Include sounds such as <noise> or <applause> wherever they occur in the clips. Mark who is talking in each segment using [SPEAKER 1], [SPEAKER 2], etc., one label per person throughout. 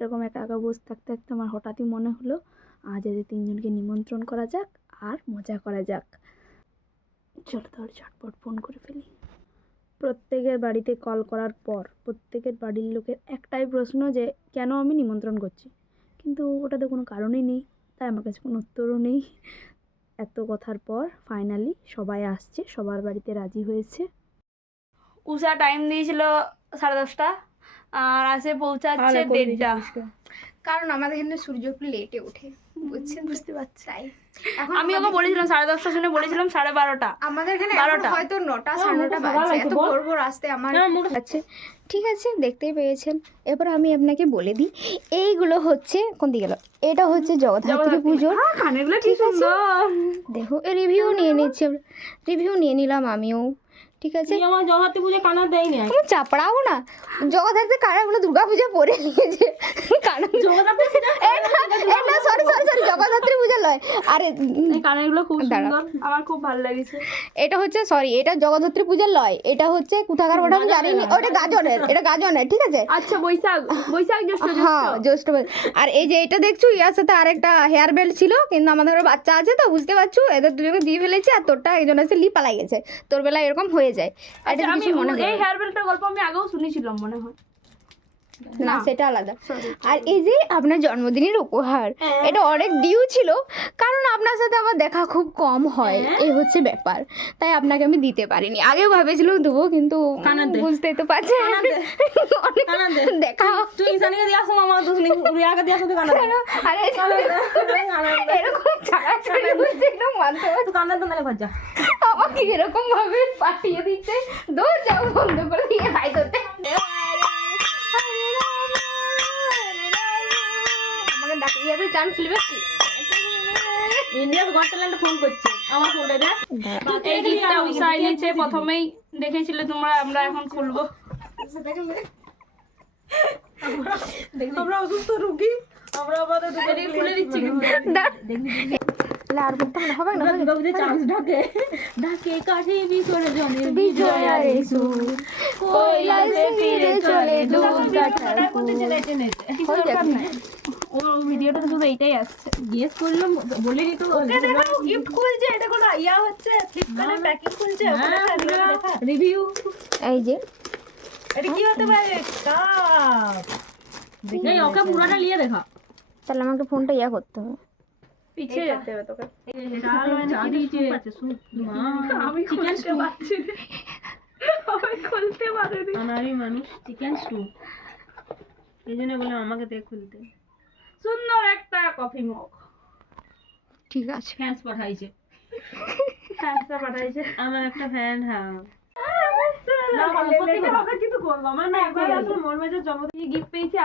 [SPEAKER 1] এরকম একা একা বসে থাকতে থাকতে আমার হঠাৎই মনে হলো, আজ এদের তিনজনকে নিমন্ত্রণ করা যাক আর মজা করা যাক। চলো তাহলে ঝটপট ফোন করে ফেলি। প্রত্যেকের বাড়িতে কল করার পর প্রত্যেকের বাড়ির লোকের একটাই প্রশ্ন যে, কেন আমি নিমন্ত্রণ করছি? কিন্তু ওটাতে কোনো কারণই নেই, তাই আমার কাছে কোনো উত্তরও নেই। এত কথার পর ফাইনালি সবাই আসছে, সবার বাড়িতে রাজি হয়েছে। উষা টাইম দিয়েছিল সাড়ে দশটা। আর আসে পৌঁছাচ্ছে দেড়টা।
[SPEAKER 2] কারণ আমাদের এখানে সূর্য একটু লেটে ওঠে। বুঝছেন?
[SPEAKER 1] বুঝতে পারছি।
[SPEAKER 2] তাই। এখন
[SPEAKER 1] আমি ওকে বলেছিলাম সাড়ে দশটা শুনে বলেছিলাম সাড়ে বারোটা।
[SPEAKER 2] আমাদের এখানে
[SPEAKER 1] বারোটা।
[SPEAKER 2] হয়তো নটা সাড়ে নটা বাজছে। এত ভোর ভোর আসতে আমার আছে ঠিক আছে দেখতেই পেয়েছেন। এবার আমি আপনাকে বলে দিই এইগুলো হচ্ছে কোন দিকে গেল? এটা হচ্ছে জগদ্ধাত্রী পুজো।
[SPEAKER 1] কানেরগুলো
[SPEAKER 2] ঠিক আছে।
[SPEAKER 1] সুন্দর।
[SPEAKER 2] দেখো রিভিউ নিয়ে নিচ্ছি। রিভিউ নিয়ে নিলাম আমিও। ঠিক আছে?
[SPEAKER 3] আমার জগদ্ধাত্রী পুজো কানা দেয়নি
[SPEAKER 2] তুমি চাপড়াও না। জগদ্ধাত্রী কানাগুলো দুর্গা পূজা পরে নিয়েছে। কানা
[SPEAKER 3] জগদ্ধাত্রী
[SPEAKER 2] এই না sorry sorry sorry Jagaddhatri Puja লয় আরে
[SPEAKER 1] এই কানেরগুলো খুব। সুন্দর আমার খুব ভালো লেগেছে।
[SPEAKER 2] এটা হচ্ছে সরি এটা জগদ্ধাত্রী পূজার লয়। এটা হচ্ছে কোথাকার ওটা আমি জানি না ওটা গাজনের এটা গাজনের ঠিক আছে?
[SPEAKER 1] আচ্ছা বৈশাখ বৈশাখ জ্যৈষ্ঠ
[SPEAKER 2] হ্যাঁ জ্যৈষ্ঠ। আর এই যে এটা দেখছ ইয়ার সাথে আরেকটা হেয়ার বেল্ট ছিল কিন্তু আমাদের বাচ্চা আছে তো বুঝতে পারছ? এদের দুজনে দিয়ে ফেলেছে আর তোরটা একজন এসে লি পালাই গেছে। তোর বেলা এরকম হয়ে যায়। আর
[SPEAKER 1] আচ্ছা আমি এই হেয়ার বেল্টের গল্প আমি আগেও শুনেছিলাম মনে হয়।
[SPEAKER 2] না সেটা আলাদা। আর এই যে আপনার জন্মদিনের উপহার এটা অনেক ডিউ ছিল কারণ আপনার সাথে আমার দেখা খুব কম হয় এই হচ্ছে ব্যাপার। তাই আপনাকে আমি দিতে পারিনি। আগেও ভাবেছিলাম দেবো কিন্তু বুঝতেই তো
[SPEAKER 3] দে।
[SPEAKER 2] দেখা
[SPEAKER 3] তুই ইনসানিকে দিয়ে আসো দুস নি রিয়াকে দিয়ে আসো কানা?
[SPEAKER 2] আরে এরকম ছাড়াছাড়ি হচ্ছে মানতে পারছি।
[SPEAKER 3] কানা
[SPEAKER 2] আমাকে এরকম ভাবে পাঠিয়ে দিচ্ছে দৌড় যাও বন্ধ করে দিয়ে ভাই করতে দিয়ে চান্স নেবে কি?
[SPEAKER 3] ইন্ডিয়াস গট ট্যালেন্ট ফোন করছে। আমার ফোনটা দে
[SPEAKER 1] এই গিফটটা উষাই নিয়েছে প্রথমেই দেখেছিলে তোমরা আমরা এখন খুলবো।
[SPEAKER 3] আমরা অসুস্থ রুগী আমরা আমাদের দুজনে খুলে দিচ্ছি
[SPEAKER 2] আর করতে হবে হবে না
[SPEAKER 3] দুর্গা চান্স ঢাকে ঢাকে কাঠি বিসর্জনের
[SPEAKER 2] বিজয়ার এসু কৈলাসে ফিরে চলে দুধ কাঠার
[SPEAKER 1] কিছু দরকার নাই। ও ভিডিওটা শুধু এইটাই আসছে।
[SPEAKER 3] করলাম
[SPEAKER 1] গিফট খুলছে এটা কোনো ইয়া হচ্ছে ফ্লিপকার্টে প্যাকিং খুলছে
[SPEAKER 3] রিভিউ
[SPEAKER 2] এই যে।
[SPEAKER 1] এটা কি হতে পারে? কাপ।
[SPEAKER 3] এই ওকে পুরোটা নিয়ে দেখা।
[SPEAKER 2] তাহলে আমাকে ফোনটা ইয়া করতে হবে।
[SPEAKER 1] পিছিয়ে যেতে হবে তোকে।
[SPEAKER 3] আমি চিকেন
[SPEAKER 1] পারছি আমি খুলতে পারিনি।
[SPEAKER 3] আনারি মানুষ চিকেন স্টু এই জন্য বললাম আমাকে দেখ খুলতে।
[SPEAKER 1] সুন্দর একটা কফি মগ।
[SPEAKER 2] ঠিক আছে।
[SPEAKER 3] ফ্যান্স পাঠাইছে। <laughs>
[SPEAKER 1] ফ্যানটা পাঠাইছে।
[SPEAKER 3] আমার একটা ফ্যান হ্যাঁ।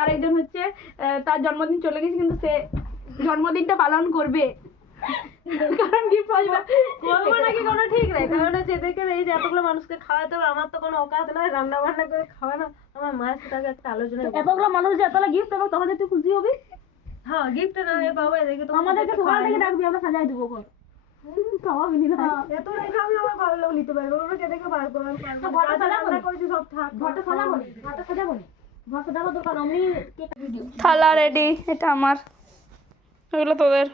[SPEAKER 1] আরেকজন হচ্ছে তার জন্মদিন চলে গেছে কিন্তু সে জন্মদিনটা পালন করবে। কারণ গিফট পাইবে
[SPEAKER 3] করব নাকি কোনো ঠিক নেই। কারণ হচ্ছে এদেরকে এই যে এতগুলো মানুষকে খাওয়াতে হবে আমার তো কোনো অকাত নয় রান্না বান্না করে খাওয়ানো। আমার মায়ের সাথে একটা আলোচনা
[SPEAKER 1] এতগুলো মানুষ যে এতগুলো গিফট পাবো তখন তুই খুশি হবি?
[SPEAKER 3] হ্যাঁ গিফট না এ বাবা এদেরকে তো
[SPEAKER 1] আমাদেরকে সকাল থেকে ডাকবি আমরা সাজাই দেবো ঘর। খাওয়াবি না
[SPEAKER 3] এত আমার ভালো লোক নিতে পারব ওরা বার করবে
[SPEAKER 1] ঘরটা সাজাবো না?
[SPEAKER 3] করেছি সব থাক
[SPEAKER 1] ঘরটা সাজাবো নি? ঘরটা সাজাবো নি? ঘর সাজাবো দোকান আমি থালা রেডি এটা আমার। এগুলো তোদের।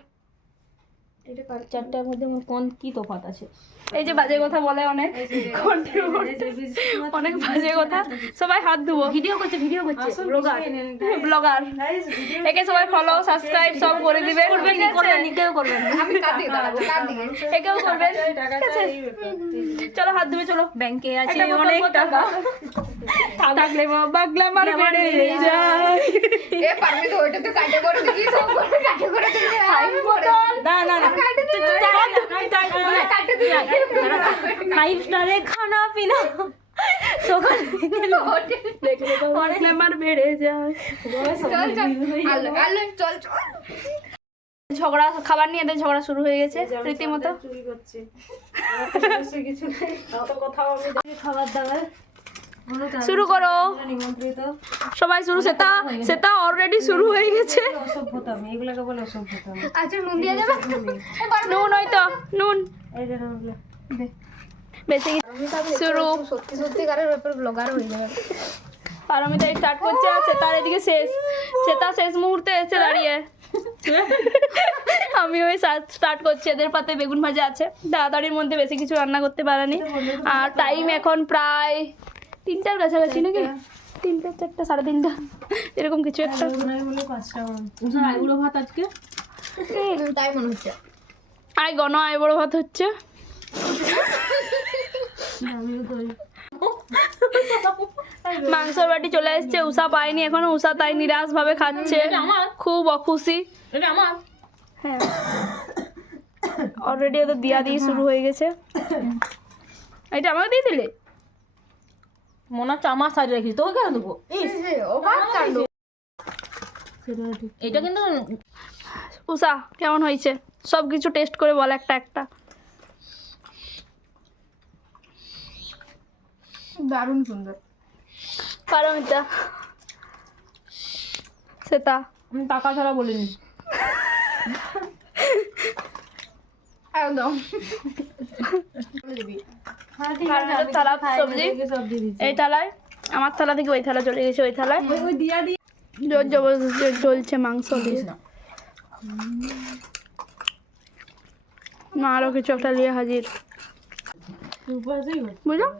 [SPEAKER 3] চারটার মধ্যে কোন কি তফাৎ আছে?
[SPEAKER 1] এই যে বাজে কথা বলে অনেক। অনেক বাজে কথা। সবাই হাত ধুবো।
[SPEAKER 3] ভিডিও করছে ভিডিও করছে। ব্লগার
[SPEAKER 1] ব্লগার একে সবাই ফলো সাবস্ক্রাইব সব করে দিবেন। ঠিক আছে?
[SPEAKER 3] করবেন কেউ করবেন
[SPEAKER 2] আমি কার দাঁড়াবো কার
[SPEAKER 1] একেও করবেন। চলো হাত ধুবে চলো।
[SPEAKER 3] ব্যাংকে আছে অনেক টাকা।
[SPEAKER 1] থাকলে বাগলা মার বেড়ে যায়।
[SPEAKER 2] এ পারবি তো ওইটা তো কাটে করে দিবি। সব করে কাটে করে দিবি
[SPEAKER 3] না না না।
[SPEAKER 2] দিবি
[SPEAKER 3] ফাইভ স্টারে খানা পিনা সকাল
[SPEAKER 1] বেড়ে যায়
[SPEAKER 2] চল চল
[SPEAKER 1] ঝগড়া খাবার নিয়ে এদের ঝগড়া শুরু হয়ে গেছে রীতিমতো
[SPEAKER 3] খাবার দাবার
[SPEAKER 1] শুরু করো। সবাই শুরু সেটা সেটা অলরেডি শুরু হয়ে গেছে।
[SPEAKER 2] আচ্ছা নুন দিয়ে যাবে
[SPEAKER 1] নুন ওই তো নুন। বেশি শুরু।
[SPEAKER 2] সত্যি সত্যি কারের ব্যাপারে ব্লগার হয়ে যাবে।
[SPEAKER 1] পারমিতা স্টার্ট করছে আর সেতার এদিকে শেষ। সেতা শেষ মুহূর্তে এসে দাঁড়িয়ে। আমি ওই স্টার্ট করছি এদের পাতে বেগুন ভাজা আছে। তাড়াতাড়ির মধ্যে বেশি কিছু রান্না করতে পারেনি। আর টাইম এখন প্রায় তিনটার কাছাকাছি নাকি? তিনটা চারটা সাড়ে তিনটা এরকম কিছু একটা।
[SPEAKER 3] ভাত আজকে?
[SPEAKER 2] তাই মনে হচ্ছে।
[SPEAKER 1] আয় গণ আয় বড় ভাত হচ্ছে। মাংসর বাটি চলে এসছে উষা পায়নি এখনও উষা তাই নিরাশ ভাবে খাচ্ছে খুব অখুশি। হ্যাঁ। অলরেডি ওদের দিয়া দিয়ে শুরু হয়ে গেছে। এটা আমাকে দিয়ে দিলে
[SPEAKER 3] মনে হচ্ছে আমার সাইডে রেখেছি। তোকে কেন দেবো? এটা কিন্তু
[SPEAKER 1] উষা কেমন হয়েছে? সব কিছু টেস্ট করে বল একটা একটা।
[SPEAKER 2] দারুণ সুন্দর।
[SPEAKER 1] পারমিতা। সেতা
[SPEAKER 3] আমি টাকা ছাড়া বলিনি।
[SPEAKER 2] একদম।
[SPEAKER 3] হ্যাঁ
[SPEAKER 1] সবজি। এই আমার থালা থেকে ওই থালা চলে গেছে ওই থালায় জোর জবরদস্তি চলছে মাংস না। আরও কিছু একটা নিয়ে হাজির। বুঝলাম?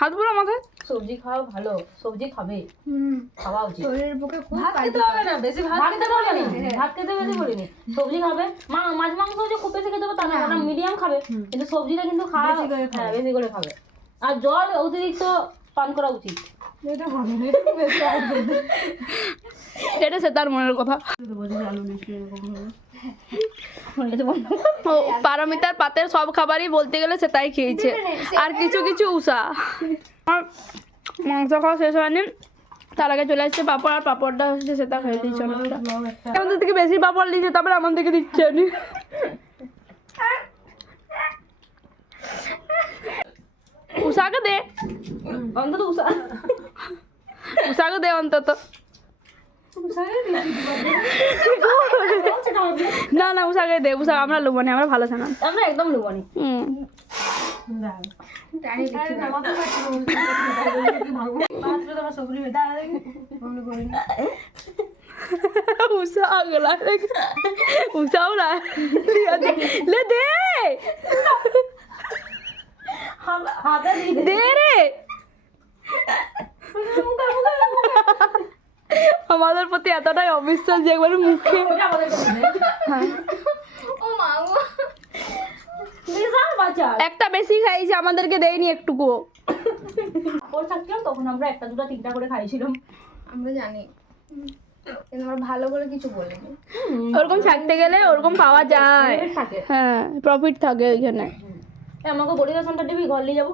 [SPEAKER 1] হাত বুড়ো মাথায়।
[SPEAKER 3] সবজি খাওয়া ভালো সবজি খাবে। খাওয়া উচিত।
[SPEAKER 2] শরীরের পক্ষে খুব
[SPEAKER 3] ভাত খেতে হবে না বেশি ভাত খেতে বলিনি ভাত খেতে বেশি বলিনি। সবজি খাবে। মা- মাছ মাংস যে খুব বেশি খেতে হবে তা না ওটা মিডিয়াম খাবে। কিন্তু সবজিটা কিন্তু খাওয়া হ্যাঁ বেশি করে খাবে। আর জল অতিরিক্ত পান করা উচিত।
[SPEAKER 1] এটা সে তার মনের কথা। ও পারমিতার পাতের সব খাবারই বলতে গেলে সে তাই খেয়েছে। আর কিছু কিছু উষা। মাংস খাওয়া শেষ হয়নি। তার আগে চলে আসছে পাপড় আর পাপড়টা হচ্ছে সেটা খেয়ে দিয়েছে অনেকটা। আমাদের থেকে বেশি পাপড় দিয়েছে তারপরে আমার থেকে দিচ্ছে নি উষাকে দে
[SPEAKER 3] অন্তত উষা
[SPEAKER 1] উষাকে দে অন্তত না না উষাকে দে উষা আমরা লোবো না আমরা ভালো থাকা
[SPEAKER 3] আমরা একদম নেবনি
[SPEAKER 1] হুম উষা গলা উষাও না লে দে দে রে আমাদের প্রতি এতটাই অবিশ্বাস যে একবার মুখে একটা বেশি খাইছে আমাদেরকে দেয়নি একটুকু
[SPEAKER 3] থাকছিলাম তখন আমরা একটা দুটো তিনটা করে খাইছিলাম
[SPEAKER 2] আমরা জানি কিন্তু আমরা ভালো করে কিছু বলিনি
[SPEAKER 1] ওরকম থাকতে গেলে ওরকম পাওয়া যায় হ্যাঁ প্রফিট থাকে ওইখানে
[SPEAKER 3] আমাকে বডি লোশনটা দিবি? ঘর নিয়ে যাব।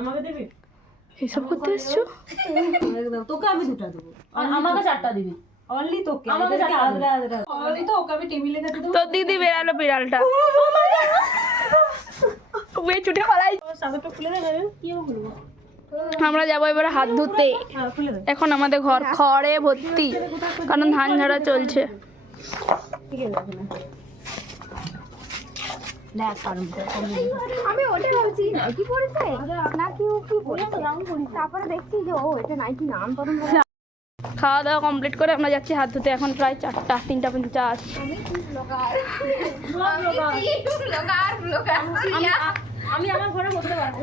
[SPEAKER 3] আমাকে দিবি?
[SPEAKER 1] এসব করতে এসছো?
[SPEAKER 3] তোকে আমি দুটো দেবো। আমাকে চারটা দিবি। অনলি তোকে আমাকে চারটা আদরা আদরা অনলি তো ওকে আমি টেবিলে খেতে দেবো।
[SPEAKER 1] তোর দিদি বেরালো বিড়ালটা। ওই ছুটে পালাই।
[SPEAKER 3] সাগরটা খুলে কি হবে খুলবো
[SPEAKER 1] আমরা যাব এবারে হাত ধুতে।
[SPEAKER 3] হ্যাঁ
[SPEAKER 1] এখন আমাদের ঘর খড়ে ভর্তি। কারণ ধান ঝাড়া চলছে।
[SPEAKER 3] ঠিক আছে না। দেখ
[SPEAKER 2] আমি ওটাই ভাবছি নাইটি পরেছে নাকি ও কি পরেছে তারপরে দেখছি যে ও এটা নাইটি নাম তখন
[SPEAKER 1] খাওয়া দাওয়া কমপ্লিট করে আমরা যাচ্ছি হাত ধুতে। এখন প্রায় চারটা তিনটা পঞ্চাশ
[SPEAKER 3] আমি আমার ঘরে। বসতে পারব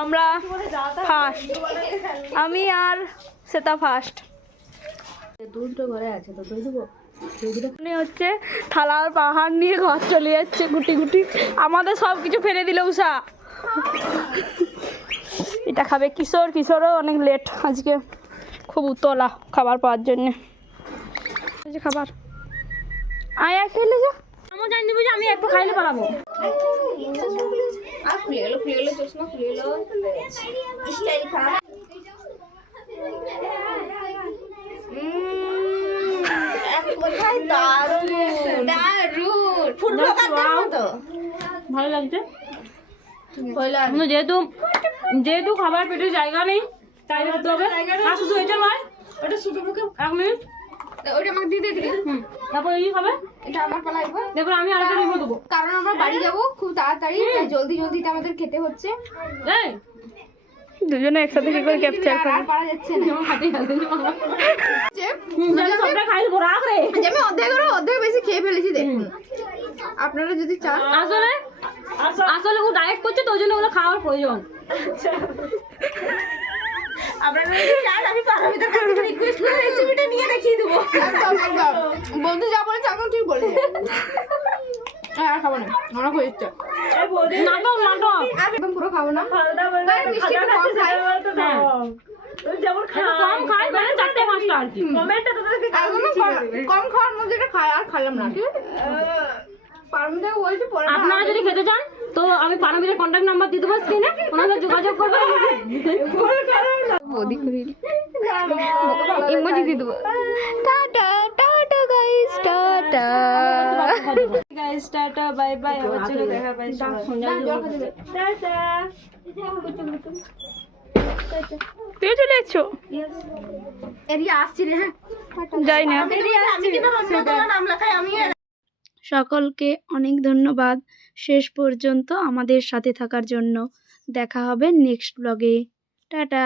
[SPEAKER 1] আমরা ফার্স্ট আমি আর সেটা ফার্স্ট
[SPEAKER 3] দুটো ঘরে আছে তো তুই দেবো
[SPEAKER 1] হচ্ছে থালার পাহাড় নিয়ে ঘর চলে যাচ্ছে গুটি গুটি। আমাদের সব কিছু ফেলে দিল উষা এটা খাবে কিশোর কিশোরও অনেক লেট আজকে। খুব উতলা খাবার পাওয়ার জন্যে। খাবার। আয় আয় খেলে যা।
[SPEAKER 3] আমার জানি দিবি যে আমি একটু খাইলে পালাবো।
[SPEAKER 2] আর খুলে গেলো খুলে গেলো চশমা খুলে গেলো স্টাইল খারাপ।
[SPEAKER 3] ভালো লাগছে? যেহেতু যেহেতু খাবার পেটে জায়গা নেই তাই করতে হবে। আর শুধু এটা নয় ওটা শুধু মুখে এক মিনিট।
[SPEAKER 2] ওইটা আমাকে দিয়ে দিয়ে দিবি
[SPEAKER 3] তারপর এই
[SPEAKER 2] এটা আমার পালা একবার।
[SPEAKER 3] তারপর আমি আরেকটা দেবো।
[SPEAKER 2] কারণ আমরা বাড়ি যাব খুব তাড়াতাড়ি তাই জলদি জলদিতে আমাদের খেতে হচ্ছে।
[SPEAKER 3] এই।
[SPEAKER 1] দুজনে একসাথে কি করে ক্যাপচার
[SPEAKER 2] আর পারা যাচ্ছে না।
[SPEAKER 3] যেমন হাতে হাতে সবটা খাই দেবো রাখ রে।
[SPEAKER 2] যে আমি অর্ধেকেরও অর্ধেক বেশি খেয়ে ফেলেছি দেখুন। আপনারা যদি চান।
[SPEAKER 3] আসলে আসলে ও ডায়েট করছে তো ওই জন্য ওগুলো খাওয়ার প্রয়োজন।
[SPEAKER 2] একদম, বলতে যা বলেছে একদম ঠিক বলেছে। আর খাব না
[SPEAKER 3] নাটক নাটক।
[SPEAKER 2] একদম পুরো খাব না। মিষ্টি কম খাই।
[SPEAKER 3] একটু কম খাই মানে চারটে পাঁচটা আর কি।
[SPEAKER 2] একদম কম- কম খাওয়ার মধ্যে এটা খাই আর খাইলাম না ঠিক আছে? পারমিতাকে বলছি পরে
[SPEAKER 3] আপনারা যদি খেতে চান তো আমি পারমিতের কন্ট্যাক্ট নাম্বার দিয়ে দেবো স্ক্রিনে ওনাদের যোগাযোগ করবেন। <laughs>
[SPEAKER 2] বৌদি করে ইমোজি দিয়ে দেবো tata tata guys tata
[SPEAKER 1] guys tata bye bye আবার চলে দেখা পাই টাটা তুই চলে এসছো
[SPEAKER 2] এরিয়া আসছি রে
[SPEAKER 1] যাই না সকলকে অনেক ধন্যবাদ। শেষ পর্যন্ত আমাদের সাথে থাকার জন্য দেখা হবে নেক্সট ব্লগে টাটা।